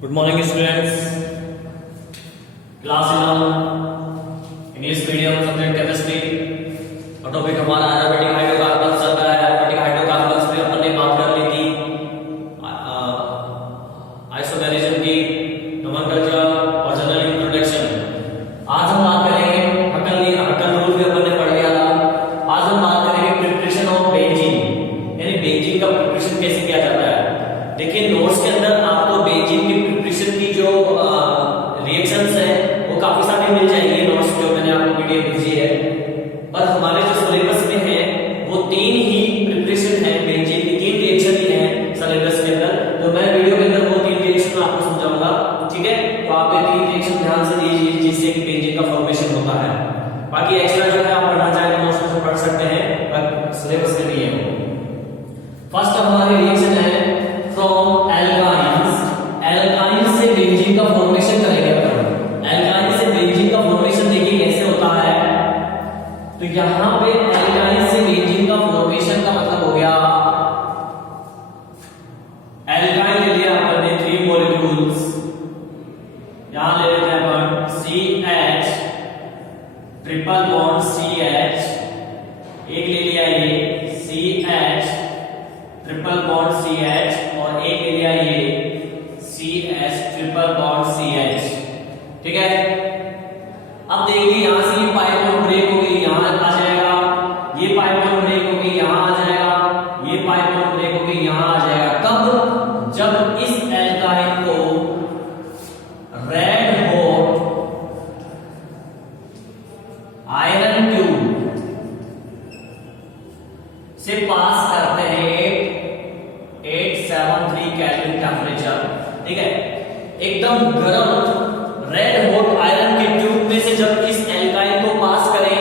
Good morning students. Class 11 English medium subject chemistry और topic हमारा aromatic hydrocarbon चल रहा है। एरोमेटिक हाइड्रोकार्बन्स में अपन ने बात कर ली थी आइसोमेरिज्म की, नोमेनक्लेचर और जनरल इंट्रोडक्शन। आज हम बात करेंगे हकल रूल भी अपन ने पढ़ लिया था। आज हम बात करेंगे प्रिपरेशन ऑफ बेंजीन, यानी बेंजीन का प्रिपरेशन कैसे किया जाता है। देखिए नोट्स के अंदर आपको बेंजीन की प्रिपरेशन की जो रिएक्शंस है वो काफी सारी मिल जाएंगे, नोट्स जो मैंने आपको पीडीएफ भेजी है। पर हमारे जो सिलेबस में है वो तीन ही प्रिपरेशन है बेंजीन की, तीन रिएक्शन ही है सिलेबस के अंदर। तो मैं वीडियो के अंदर वो तीन रिएक्शन आपको समझाऊंगा, ठीक है। तो आप ये तीन रिएक्शन ध्यान से दीजिए जिससे कि बेंजीन का फॉर्मेशन होता है। बाकी एक्स्ट्रा जो है आप पढ़ना चाहे तो नोट्स में पढ़ सकते हैं, पर सिलेबस के लिए है। फर्स्ट हमारी रिएक्शन है फ्रॉम एल्काइंस। एल्काइंस से बेंजीन का फॉर्मेशन करेंगे अपन। एल्काइंस से बेंजीन का फॉर्मेशन देखिए कैसे होता है। तो यहां पे एल्काइंस से बेंजीन का फॉर्मेशन का मतलब हो गया, एल्काइन ले लिया अपन ने 3 मॉलिक्यूल्स, यहां ले लेते हैं अपन CH ट्रिपल बॉन्ड CH, एक ले लिया ये CH ट्रिपल बॉन्ड CH और एक ले लिया ये CH ट्रिपल बॉन्ड CH, ठीक है। अब देखिए यहां से ये पाई बॉन्ड ब्रेक हो गई, यहां आ जाएगा, ये पाई बॉन्ड ब्रेक हो गई, यहां आ जाएगा, ये पाई बॉन्ड ब्रेक हो गई, यहां आ जाएगा। कब? जब इस एल्काइन को रेड हॉट आयरन ट्यूब से पास करते हैं 873 केल्विन टेम्परेचर, ठीक है। एकदम गर्म रेड हॉट आयरन के ट्यूब में से जब इस एल्काइन को पास करें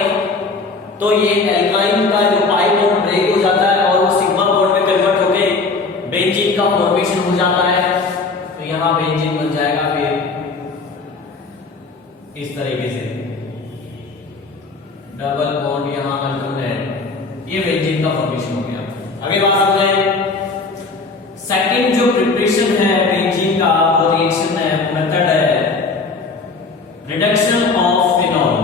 तो ये एल्काइन का जो पाई बॉन्ड ब्रेक हो जाता है और वो सिग्मा बॉन्ड में कन्वर्ट होके बेंजीन का फॉर्मेशन हो जाता है। तो यहां बेंजीन बन जाएगा फिर इस तरीके से, डबल बॉन्ड यहां अल्कोहल है, ये बेंजीन का फॉर्मेशन हो गया। आगे बात करते हैं सेकंड जो प्रिपरेशन है बेंजीन का, वो रिएक्शन है, मेथड है रिडक्शन ऑफ फिनॉल।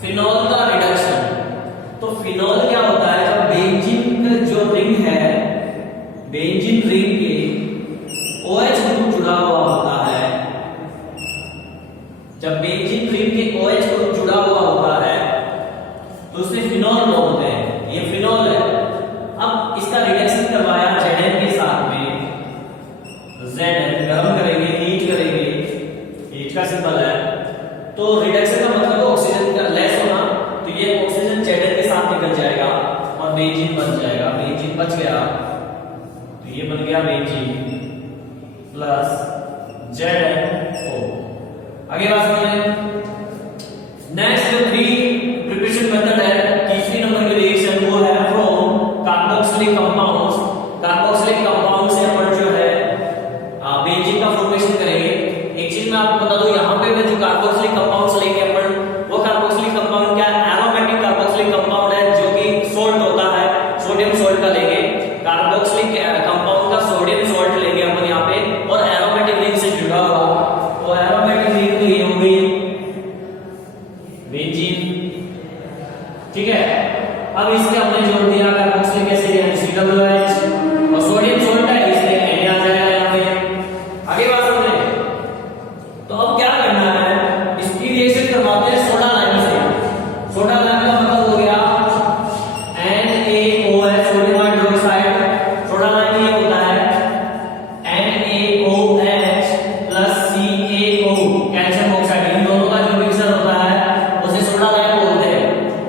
फिनॉल का रिडक्शन, तो फिनॉल क्या होता है, जब बेंजीन का जो रिंग है, बेंजीन रिंग के OH ग्रुप जुड़ा हुआ होता है, जब बेंजीन रिंग के OH ग्रुप जुड़ा हुआ होता है तो उसे फिनॉल बोलते हैं, ये फिनॉल है। अब इसका रिडक्शन करवाया Zn के साथ में, Zn गर्म करेंगे, हीट करेंगे, हीट का सिंबल है, तो रिडक्शन का मतलब ऑक्सीजन का लेस होना, तो ये ऑक्सीजन Zn के साथ निकल जाएगा और बेंजीन बन जाएगा। बेंजीन बच गया तो ये बन गया बेंजीन प्लस ZnO। आगे बात करें नेक्स्ट जो 3 प्रिपरेशन मेथड है, तीसरी नंबर की रिएक्शन वो है from carboxylic compounds. Carboxylic compound से अपन जो है बेंजीन का फॉर्मेशन करेंगे। एक चीज मैं आपको बता दूं, यहां पे मैं जो कार्बोक्सिलिक कंपाउंड्स लेंगे अपन, वो कार्बोक्सिलिक कंपाउंड क्या है, एरोमेटिक कार्बोक्सिलिक कंपाउंड है जो कि सोल्ट होता है, सोडियम सोल्ट का लेंगे। कार्बोक्सिलिक कंपाउंड का सोडियम सोल्ट लेंगे अपन यहां पे, और एरोमेटिक रिंग से जुड़ा हुआ, तो एरोमेटिक रिंग तो ये हो गई बेंजीन, ठीक है। अब इसके हमने जोड़ दिया कार्बोक्सिलिक एसिड COH और सोडियम सोल्ट है इसलिए Na आ जाएगा यहां पे। आगे बात करें तो अब क्या करना है, इसकी रिएक्शन करवाते हैं सोडा लाइम से। सोडा लाइम का मतलब हो गया NaOH sodium hydroxide, soda lime ये होता है NaOH plus CaO calcium oxide, इन दोनों का जो मिक्सचर होता है उसे सोडा लाइम बोलते हैं।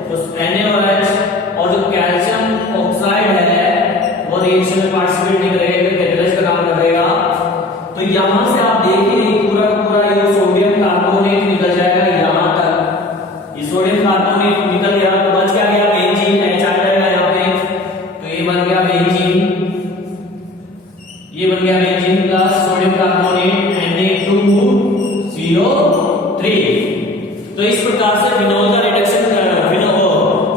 तो NaOH और जो कैल्शियम ऑक्साइड है वो रिएक्शन में पार्टिसिपेट नहीं करेगा, कैटलिस्ट का काम करेगा। तो यहां से आप देखिए पूरा का पूरा ये सोडियम कार्बोनेट निकल जाएगा यहां तक, ये सोडियम कार्बोनेट निकल गया तो बच क्या गया बेंजीन, H आ जाएगा यहां पे, तो ये बन गया बेंजीन, ये बन गया benzene plus sodium carbonate Na2CO3। तो इस प्रकार से फिनॉल का रिडक्शन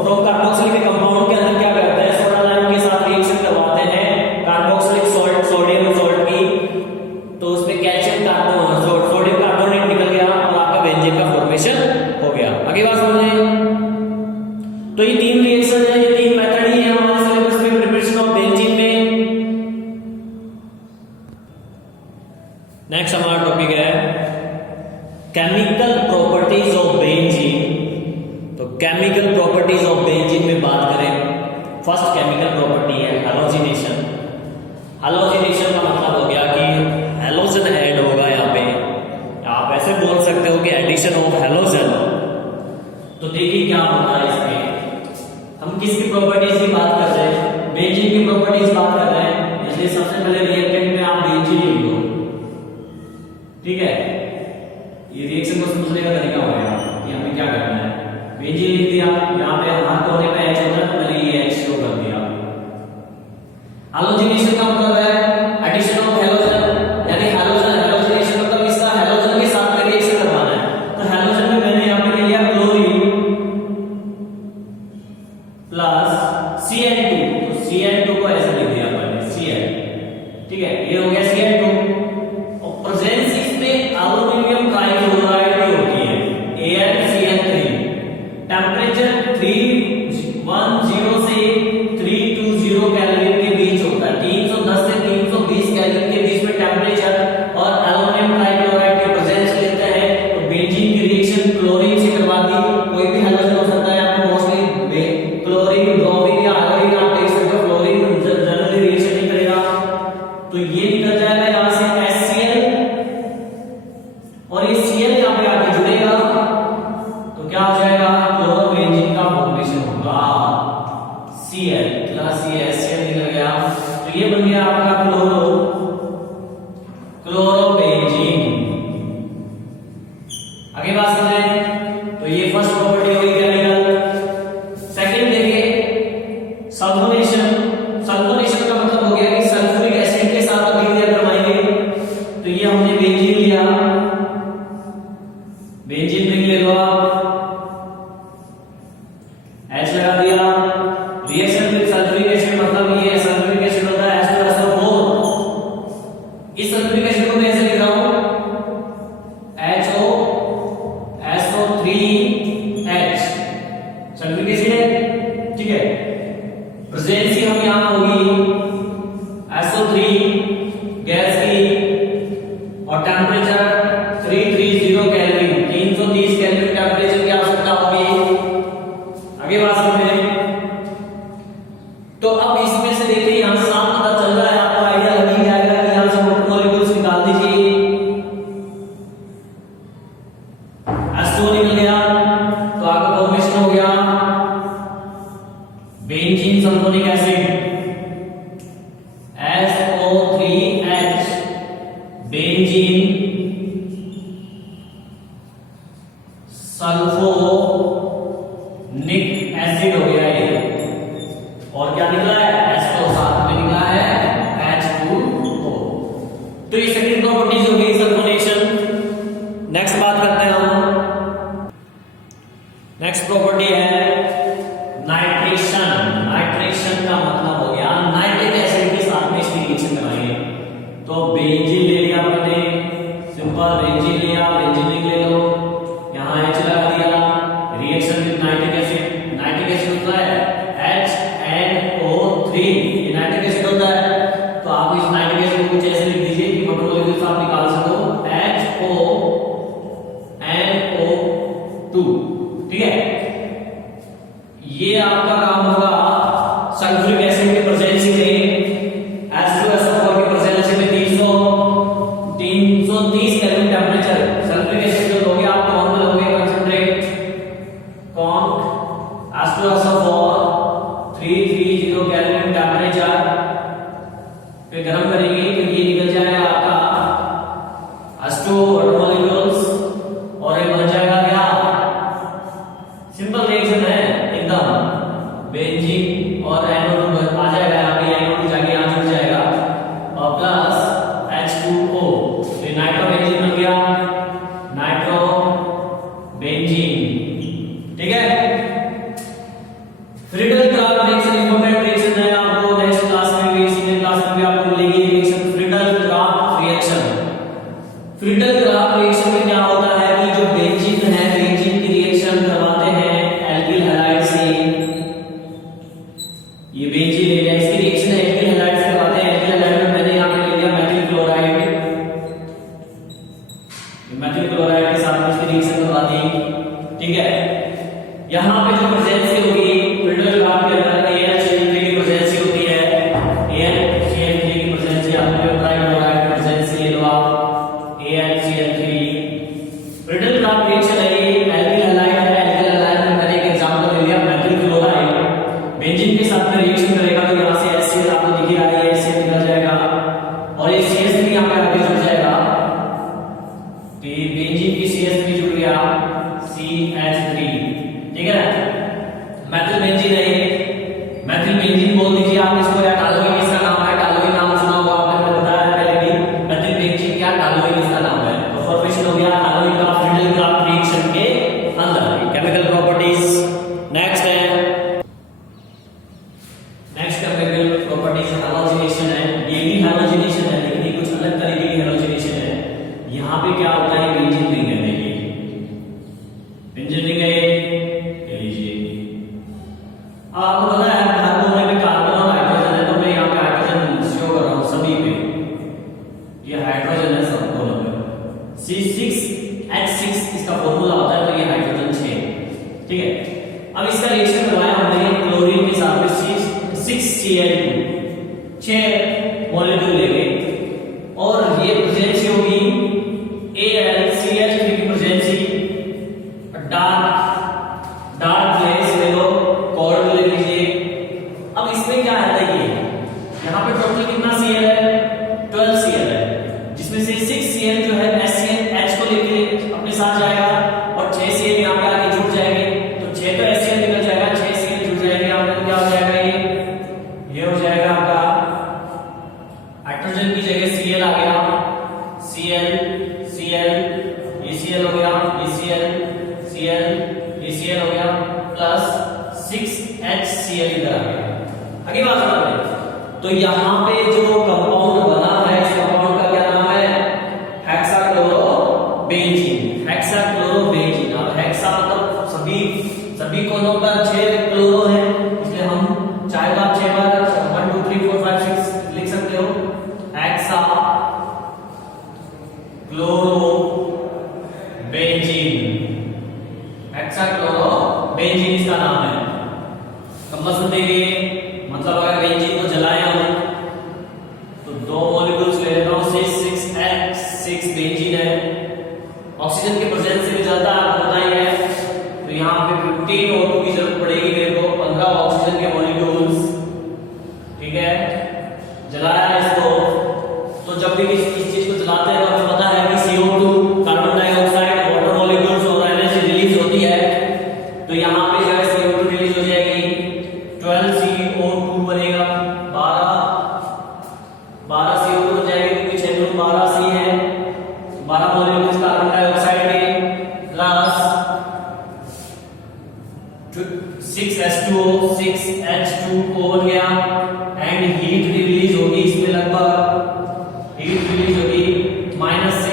फ्रॉम कार्बोक्सिलिक कंपाउंड के अंदर क्या करते हैं, सोडा लाइम के साथ रिएक्शन करवाते हैं कार्बोक्सिलिक सोल्ट सोडियम सोल्ट की, तो उसमें कैल्शियम नेक्स्ट हमारा टॉपिक है केमिकल प्रॉपर्टीज ऑफ बेंजीन। तो केमिकल प्रॉपर्टीज ऑफ बेंजीन में बात करें, फर्स्ट केमिकल प्रॉपर्टी है हैलोजिनेशन। हैलोजिनेशन का मतलब हो गया कि हैलोजन ऐड होगा यहाँ पे, आप ऐसे बोल सकते हो कि एडिशन ऑफ हैलोजन। तो देखिए क्या होता है इसमें, हम किसकी प्रॉपर्टीज की बात कर रहे हैं, बेंजीन की प्रॉपर्टीज बात कर रहे हैं, इसलिए सबसे पहले रिएक्टेंट में आप बेंजीन लिख दो, ठीक है। ये रिएक्शन को समझने का तरीका हो गया कि हमें क्या करना है। बेंजीन लिख दिया, यहाँ पे हाथ धोने पे H होता है तो मैंने ये H शो कर दिया। हैलोजिनेशन का मतलब है एडिशन ऑफ हैलोजन, यानी हैलोजन, हैलोजिनेशन मतलब इसका हैलोजन के साथ में रिएक्शन करवाना है। तो हैलोजन में मैंने यहाँ पे लिया क्लोरीन प्लस Cn2, तो Cn2 को ऐसे लिख दिया मैंने Cl, ठीक है, ये हो गया Cn2। और प्रेजेंस इसमें एल्युमिनियम ट्राइक्लोराइड की होती है AlCl3, टेम्परेचर 310 से 320 केल्विन के बीच होता है, 310 से 320 केल्विन के बीच में टेम्परेचर, और एल्युमिनियम ट्राइक्लोराइड की प्रेजेंस लेते हैं। तो बेंजीन की रिएक्शन क्लोरीन से करवा दी, कोई भी हैलोजन हो सकता है, आपको मोस्टली क्लोरीन, ब्रोमीन या आयोडीन आप देख सकते हो, क्लोरीन जनरली रिएक्शन नहीं करेगा। तो ये निकल जाएगा यहां से HCl, और ये Cl यहां पे आके जुड़ेगा तो क्या हो जाएगा, क्लोरोबेंजीन का फॉर्मेशन होगा, Cl प्लस ये HCl निकल गया, तो ये बन गया आपका क्लोरोबेंजीन। आगे बात करें तो ये फर्स्ट प्रॉपर्टी होगी केमिकल। सेकंड देखिए सल्फोनेशन। सल्फोनेशन का मतलब हो गया कि सल्फ्यूरिक एसिड के साथ अभिक्रिया करवाएंगे। तो ये हमने बेंजीन लिया, बेंजीन में ले लो आप, H लगा दिया, रिएक्शन विद सल्फ्यूरिक एसिड, मतलब ये सल्फ्यूरिक एसिड होता है H2SO4। इस सल्फ्यूरिक एसिड को मैं ऐसे लिख रहा हूं HOSO3H, सल्फ्यूरिक एसिड है, ठीक है। प्रेजेंस ही हम यहां होगी SO3 गैस की, और टेम्परेचर 330 केल्विन, 330 केल्विन टेम्परेचर की आवश्यकता होगी। आगे बात करते हैं, तो अब इसमें से देखिए यहां साफ पता चल रहा है, आपको आइडिया लग ही जाएगा कि यहां से मोलेक्युल्स निकाल दीजिए। H2O निकल गया, तो आपका फॉर्मेशन हो गया benzene sulphonic acid SO3H, benzene sulphonic acid हो गया ये, और क्या निकला है H2O, साथ में निकला है H2O। तो ये सेकंड प्रॉपर्टीज हो गई सल्फोनेशन। नेक्स्ट बात करते हैं हम, नेक्स्ट प्रॉपर्टी है नाइट्रेशन। नाइट्रेशन का मतलब हो गया नाइट्रिक एसिड के साथ में इसकी रिएक्शन कराएंगे। तो बेंजीन ले लिया मैंने, सिंपल बेंजीन लिया, बेंजीन ले लो, यहां H लगा दिया, reaction with nitric acid. Nitric acid होता है HNO3, ये नाइट्रिक एसिड होता है। तो आप इस नाइट्रिक एसिड को कुछ ऐसे लिख दीजिए कि मोलेक्युल्स आप निकाल सको HONO2, ठीक है। ये आपका काम होगा सल्फ्यूरिक एसिड के प्रेजेंस में, H2SO4 के प्रेजेंस में 330 केल्विन टेम्परेचर। सल्फ्यूरिक एसिड जो लोगे आप कौन पे लोगे, कंसंट्रेट कौन H2SO4 330 केल्विन टेम्परेचर पे गर्म करेंगे, तो ये निकल जाएगा आपका H2O मॉलिक्यूल्स, और ये बन जाएगा क्या, सिंपल रिएक्शन है एकदम, बेंजीन और NO2 आ जाएगा, यहाँ पे NO2 जाके यहाँ जुड़ जाएगा, और प्लस H2O, ये नाइट्रो बेंजीन बन गया, नाइट्रो बेंजीन, ठीक है। फ्रीडल-क्राफ्ट रिएक्शन इंपॉर्टेंट रिएक्शन है, आपको नेक्स्ट क्लास में भी, सीनियर क्लास में भी आपको मिलेगी reaction Friedel-Crafts reaction. Friedel-Crafts reaction में क्या होता है कि जो बेंजीन है, बेंजीन की रिएक्शन करवाते हैं एल्किल हैलाइड से। ये बेंजीन ले लिया, इसकी रिएक्शन एल्किल हैलाइड से करवाते हैं। एल्किल हैलाइड में मैंने यहाँ पे ले लिया मेथिल क्लोराइड, रिएक्शन करवा दी, ठीक है। यहाँ पे जो प्रेजेंसी होगी फ्रीडल ग्राफ के अंदर AlCl3 की प्रेजेंसी होती है, AlCl3 की प्रेजेंसी आपने ट्राई हो रहा है, प्रेजेंसी ले लो आप AlCl3। फ्रीडल ग्राफ रिएक्शन है एल्किल हैलाइड है, एल्किल हैलाइड में मैंने एक एग्जांपल ले लिया मेथिल क्लोराइड बेंजीन के साथ में रिएक्शन करेगा तो यहाँ से HCl आपको दिख रहा है, HCl निकल जाएगा और ये CH3 यहाँ पे आगे जुड़ जाएगा, तो ये बेंजीन की CH3 जुड़ गया CH3, ठीक है ना। मेथिल बेंजीन है ये, मेथिल बेंजीन बोल दीजिए आप इसको, या टालोइन इसका नाम है, टालोइन नाम सुना होगा आपने, मैंने बताया पहले भी मेथिल बेंजीन क्या टालोइन इसका नाम है। तो फॉर्मेशन हो गया टालोइन का फ्रीडल ग्राफ रिएक्शन के अंदर। केमिकल प्रॉपर्टीज नेक्स्ट है, नेक्स्ट केमिकल प्रॉपर्टीज हैलोजिनेशन है। ये भी हैलोजिनेशन है लेकिन ये कुछ अलग तरीके की हैलोजिनेशन है। यहाँ पे क्या होता है बेंजीन रिंग है, देखिए बेंजीन रिंग है, आपको पता है हर कोने पे कार्बन और हाइड्रोजन है, तो मैं यहाँ पे हाइड्रोजन शो कर रहा हूँ सभी पे, ये हाइड्रोजन है सब कोनों पे। C6H6 इसका फॉर्मूला होता है, तो ये हाइड्रोजन 6, ठीक है। अब इसका रिएक्शन करवाया हमने क्लोरीन के साथ में 6Cl2, 6 मॉलिक्यूल लेंगे और ये प्रेजेंसी होगी AlCl3 की प्रेजेंसी, डार्क ग्लेस ले लो, कोल्ड ले लीजिए। अब इसमें क्या है देखिए, यहाँ पे टोटल कितना Cl है, 12 Cl है, जिसमें से 6Cl जो है HCl को लेके अपने साथ जाएगा और 6 Cl यहाँ पे आके जुड़ जाएंगे, तो 6 तो HCl निकल जाएगा, 6 Cl जुड़ जाएंगे, यहाँ पे क्या हो जाएगा, ये हो जाएगा आपका हाइड्रोजन की जगह Cl आ गया, Cl ये Cl हो गया, ये Cl हो गया प्लस 6HCl इधर आ गया। आगे बात करते हैं, तो यहाँ पे जो कंपाउंड बना है इस कंपाउंड का क्या नाम है, हेक्साक्लोरोबेंजीन, हेक्साक्लोरोबेंजीन। अब हेक्सा मतलब सभी कोनों पर 6 क्लोरो है, इसलिए हम चाहे तो आप 6 बार 1 2 3 4 5 6 लिख सकते हो, हेक्सा क्लोरोबेंजीन, हेक्साक्लोरोबेंजीन इसका नाम है। कंबसन देखिए, मतलब अगर बेंजीन को जलाया हम तो 2 मॉलिक्यूल्स ले लेता हूं, 6H6 बेंजीन है, ऑक्सीजन के प्रेजेंस से भी जलता है, आपको पता ही है, तो यहाँ पे 15 O2 की जरूरत पड़ेगी मेरे को, 15 ऑक्सीजन के मॉलिक्यूल्स, ठीक है। जलाया इसको, तो जब भी इस चीज को जलाते हैं तो हमें पता है कि CO2 carbon dioxide water molecules और एनर्जी रिलीज होती है, तो यहाँ पे जो है CO2 रिलीज हो जाएगी, 12CO2 बनेगा, 12 CO2 हो जाएगी क्योंकि 6 × 12 C है, 12 मॉलिक्यूल्स कार्बन डाइऑक्साइड के प्लस 6H2O 6H2O बन गया एंड हीट रिलीज होगी इसमें, लगभग हीट रिलीज होगी -6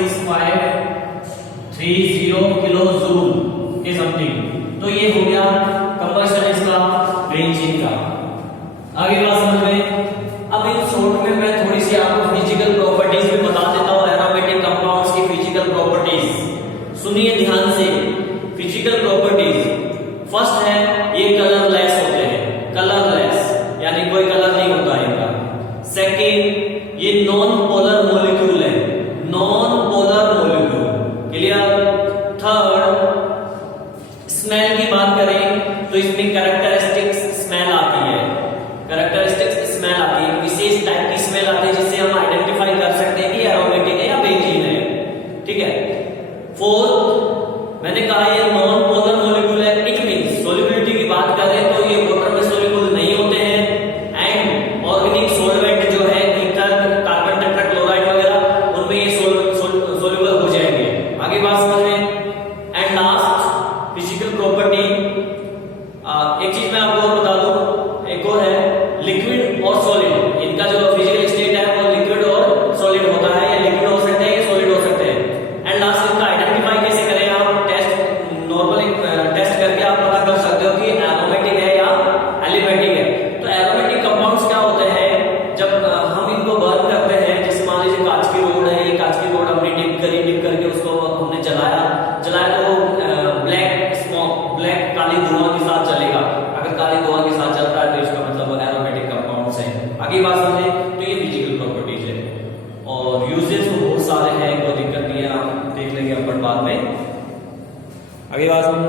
अगली बात सुन,